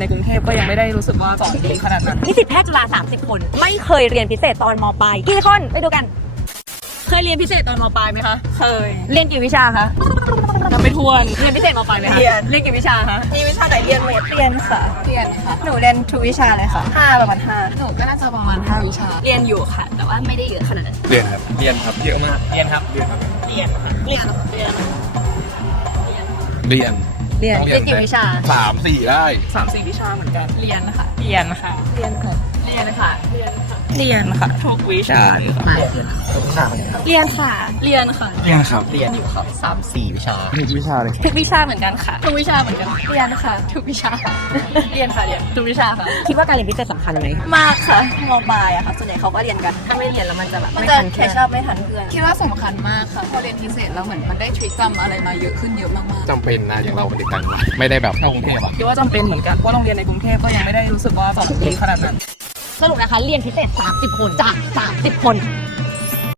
ในกรุงเทพก็ยังไม่ได้รู้สึกว่าสอนดีขนาดนั้น นิสิตแพทย์จุฬา30 คน ไม่เคยเรียนพิเศษตอนมปลายกี่คนไปดูกัน เคยเรียนพิเศษตอนมปลายไหมคะ เคย เรียนกี่วิชาคะนับไปทวน เรียนพิเศษมปลายไหมคะเรียน เรียนกี่วิชาคะ มีวิชาไหนเรียนหมดเรียนค่ะ เรียนค่ะ หนูเรียนทุกวิชาเลยค่ะห้าประมาณห้าหนูก็น่าจะประมาณ5วิชา เรียนอยู่ค่ะ แต่ว่าไม่ได้เยอะขนาดนั้น เรียนครับ เรียนครับ เยอะมาก เรียนครับ เรียนครับ เรียนค่ะเรียน เรียน เรียน เรียนต้องเรียนกี่วิชา สามสี่ได้ สามสี่วิชาเหมือนกัน เรียนค่ะ เรียนค่ะ เรียนค่ะ เรียนค่ะ เรียนค่ะเรียนค่ะทุกวิชาเลยค่ะเรียนค่ะ เรียนค่ะ เรียนครับเรียนอยู่ครับสามสี่วิชาทุกวิชาเลยทุกวิชาเหมือนกันค่ะทุกวิชาเหมือนกันเรียนค่ะทุกวิชาค่ะเรียนค่ะเรียนทุกวิชาค่ะคิดว่าการเรียนพิเศษสำคัญไหมมากค่ะมปลายอะค่ะส่วนใหญ่เขาก็เรียนกันถ้าไม่เรียนแล้วมันจะแบบมันไม่จะทันแคเพื่อนชชัพไม่ทันเพื่อนคิดว่าสำคัญมากค่ะพอเรียนพิเศษแล้วเหมือนมันได้ทริคจำอะไรมาเยอะขึ้นเยอะมากจำเป็นนะอย่างเราเป็นเด็กต่างจังหวัดไม่ได้แบบเข้ากรุงเทพอะๆคิดว่าจำเป็นเหมือนกันเพราะโรงเรียนในกรุงเทพก็ยังไม่ได้รู้สึกว่าสอนดีขนาดนั้น สรุปนะคะเรียนพิเศษ 30 คนจาก 30 คน